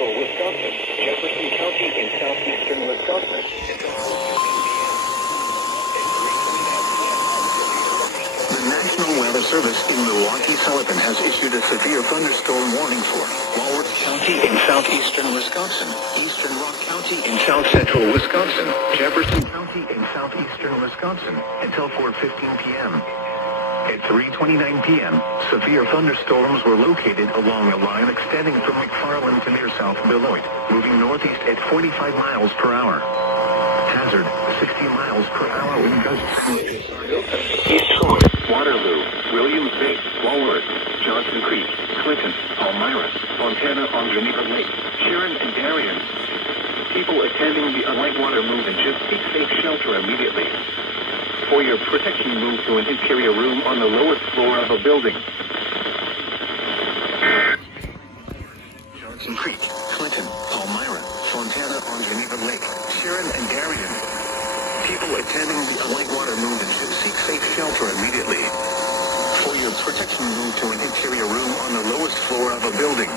central Wisconsin, Jefferson County in southeastern Wisconsin. The National Weather Service in Milwaukee-Sullivan has issued a severe thunderstorm warning for Walworth County in southeastern Wisconsin, Eastern Rock County in south-central Wisconsin, Jefferson County in southeastern Wisconsin until 4:15 p.m. At 3:29 p.m., severe thunderstorms were located along a line extending from McFarland to near South Beloit, moving northeast at 45 miles per hour. Hazard, 60 miles per hour wind gusts. East Troy, Waterloo, Williams Bay, Walworth, Johnson Creek, Clinton, Palmyra, Fontana on Geneva Lake, Sharon and Darien. People attending the Whitewater movement should seek safe shelter immediately. For your protection, move to an interior room on the lowest floor of a building. Johnson Creek, Clinton, Palmyra, Fontana on Geneva Lake, Sharon and Darien. People attending the Whitewater movement should seek safe shelter immediately. For your protection, move to an interior room on the lowest floor of a building.